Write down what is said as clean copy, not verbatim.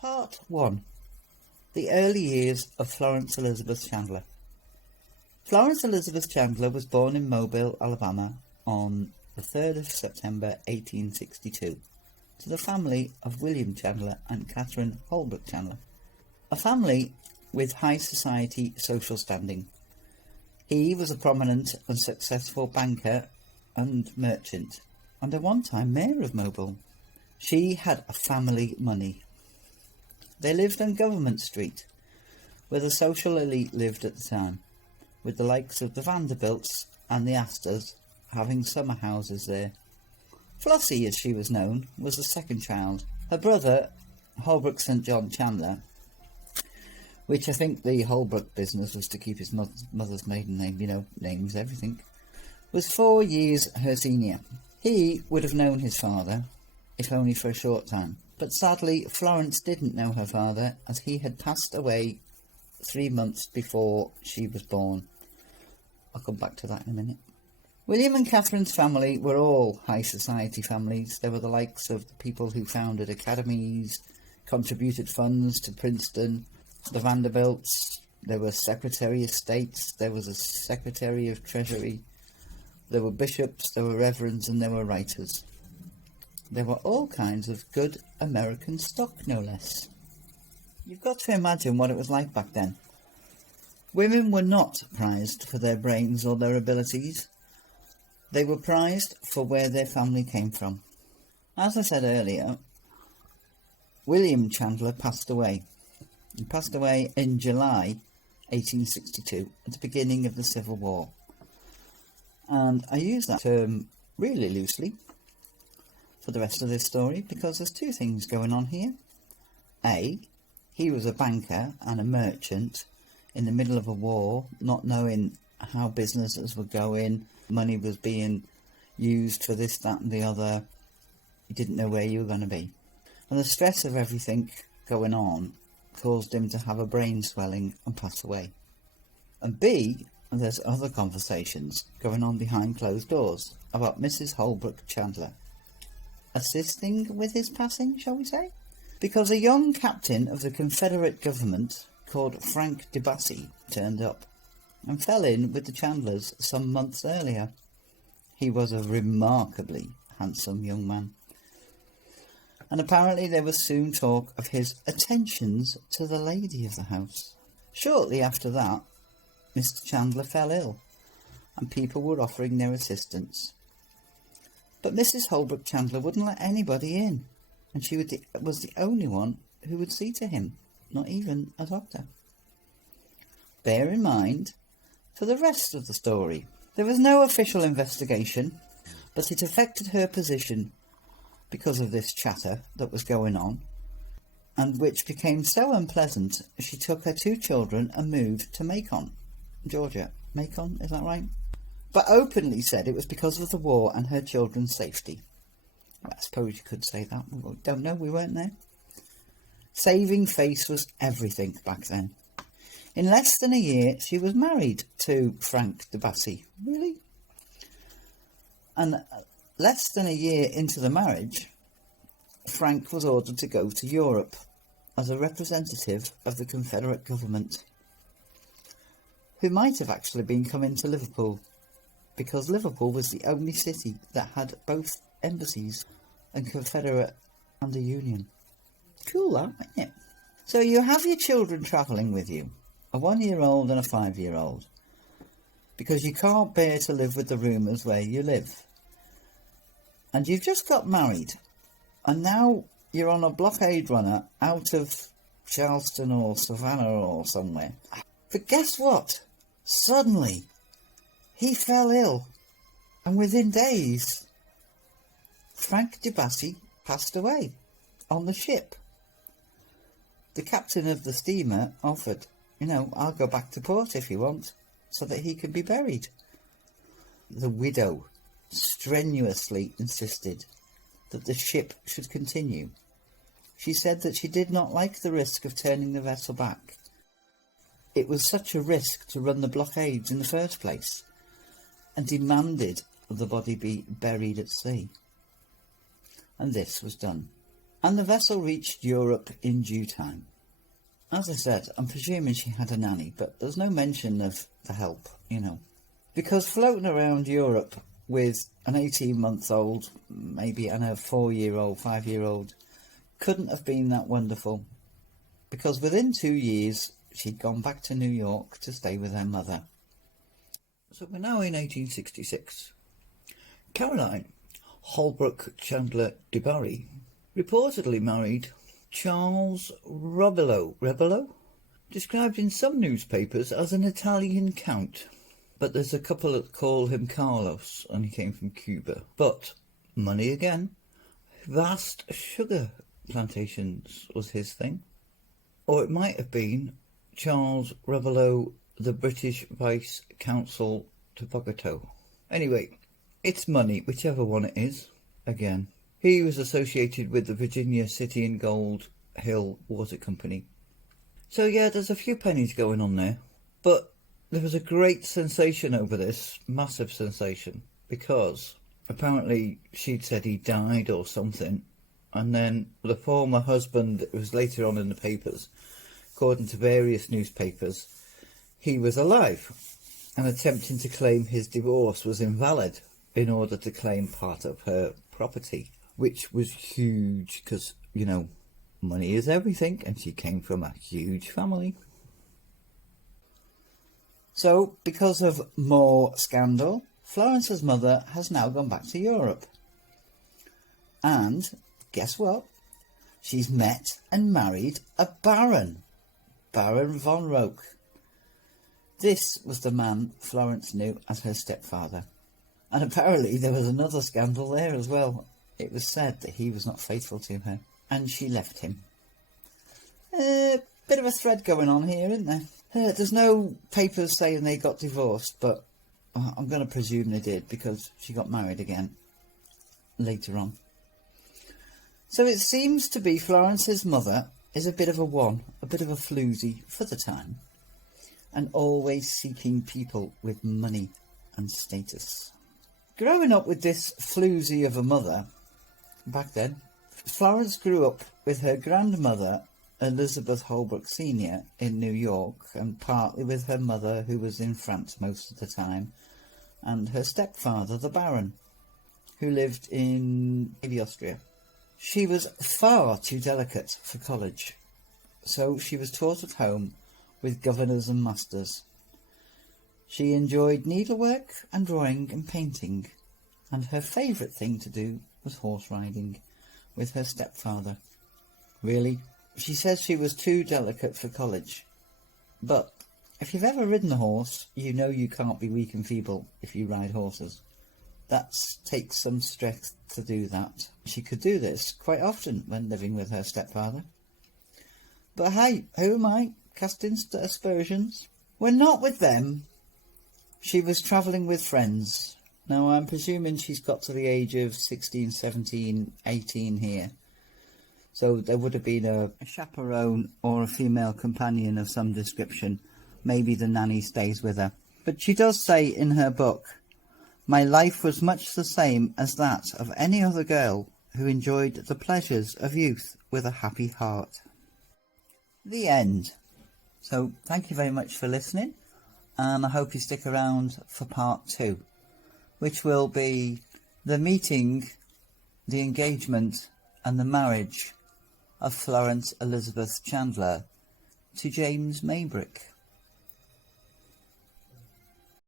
Part 1. The early years of Florence Elizabeth Chandler. Florence Elizabeth Chandler was born in Mobile, Alabama on the 3rd of September 1862 to the family of William Chandler and Catherine Holbrook Chandler, a family with high society social standing. He was a prominent and successful banker and merchant, and at one time mayor of Mobile. She had a family money. They lived on Government Street, where the social elite lived at the time, with the likes of the Vanderbilts and the Astors having summer houses there. Flossie, as she was known, was the second child. Her brother, Holbrook St. John Chandler, which I think the Holbrook business was to keep his mother's maiden name, names, everything, was 4 years her senior. He would have known his father, if only for a short time. But sadly, Florence didn't know her father, as he had passed away 3 months before she was born. I'll come back to that in a minute. William and Catherine's family were all high society families. They were the likes of the people who founded academies, contributed funds to Princeton, the Vanderbilts. There were Secretary of States, there was a Secretary of Treasury, there were bishops, there were reverends, and there were writers. There were all kinds of good American stock, no less. You've got to imagine what it was like back then. Women were not prized for their brains or their abilities. They were prized for where their family came from. As I said earlier, William Chandler passed away. He passed away in July 1862, at the beginning of the Civil War. And I use that term really loosely for the rest of this story, because there's two things going on here. A, he was a banker and a merchant in the middle of a war, not knowing how businesses were going, money was being used for this, that and the other. You didn't know where you were going to be. And the stress of everything going on caused him to have a brain swelling and pass away. And B, there's other conversations going on behind closed doors about Mrs. Holbrook Chandler assisting with his passing, shall we say? Because a young captain of the Confederate government called Frank DeBassy turned up and fell in with the Chandlers some months earlier. He was a remarkably handsome young man, and apparently there was soon talk of his attentions to the lady of the house. Shortly after that, Mr. Chandler fell ill, and people were offering their assistance. But Mrs. Holbrook Chandler wouldn't let anybody in, and she was the only one who would see to him, not even a doctor. Bear in mind, for the rest of the story, there was no official investigation, but it affected her position because of this chatter that was going on, and which became so unpleasant, she took her 2 children and moved to Macon, Georgia. Macon, is that right? But openly said it was because of the war and her children's safety. Well, I suppose you could say that. We don't know, we weren't there. Saving face was everything back then. In less than a year, she was married to Frank DeBassy. Really? And less than a year into the marriage, Frank was ordered to go to Europe as a representative of the Confederate government, who might have actually been coming to Liverpool, because Liverpool was the only city that had both embassies and Confederate and the Union. Cool, that, isn't it? So you have your children travelling with you, a 1-year-old and a 5-year-old, because you can't bear to live with the rumours where you live. And you've just got married, and now you're on a blockade runner out of Charleston or Savannah or somewhere. But guess what? Suddenly, he fell ill, and within days, Frank DeBassy passed away on the ship. The captain of the steamer offered, I'll go back to port if you want, so that he could be buried. The widow strenuously insisted that the ship should continue. She said that she did not like the risk of turning the vessel back. It was such a risk to run the blockades in the first place, and demanded the body be buried at sea. And this was done. and the vessel reached Europe in due time. As I said, I'm presuming she had a nanny, but there's no mention of the help, because floating around Europe with an 18-month-old, maybe, and a 4-year-old, 5-year-old, couldn't have been that wonderful, because within 2 years she'd gone back to New York to stay with her mother. So we're now in 1866. Caroline Holbrook Chandler DeBarry reportedly married Charles Rebello, described in some newspapers as an Italian count, but there's a couple that call him Carlos and he came from Cuba. But money again, vast sugar plantations was his thing. Or it might have been Charles Rebello, the British Vice Consul to Bogota. Anyway, it's money, whichever one it is, again. He was associated with the Virginia City and Gold Hill Water Company. So yeah, there's a few pennies going on there. But there was a great sensation over this, massive sensation, because apparently she'd said he died or something, and then the former husband, it was later on in the papers, according to various newspapers, he was alive and attempting to claim his divorce was invalid in order to claim part of her property, which was huge because, money is everything, and she came from a huge family. So, because of more scandal, Florence's mother has now gone back to Europe. And, guess what? She's met and married a baron. Baron von Roke. This was the man Florence knew as her stepfather. And apparently there was another scandal there as well. It was said that he was not faithful to her, and she left him. Bit of a thread going on here, isn't there? There's no papers saying they got divorced, but I'm going to presume they did, because she got married again later on. So it seems to be Florence's mother is a bit of a floozy for the time, and always seeking people with money and status. Growing up with this floozy of a mother, back then, Florence grew up with her grandmother, Elizabeth Holbrook Sr. in New York, and partly with her mother, who was in France most of the time, and her stepfather, the Baron, who lived in maybe Austria. She was far too delicate for college, so she was taught at home with governors and masters. She enjoyed needlework and drawing and painting, and her favourite thing to do was horse riding with her stepfather. Really, she says she was too delicate for college, but if you've ever ridden a horse, you know you can't be weak and feeble if you ride horses. That takes some strength to do that. She could do this quite often when living with her stepfather. But hey, who am I casting aspersions? When not with them, she was travelling with friends. Now I'm presuming she's got to the age of 16, 17, 18 here. So there would have been a chaperone or a female companion of some description. Maybe the nanny stays with her. But she does say in her book, "My life was much the same as that of any other girl who enjoyed the pleasures of youth with a happy heart." The end. So thank you very much for listening, and I hope you stick around for part 2, which will be the meeting, the engagement and the marriage of Florence Elizabeth Chandler to James Maybrick.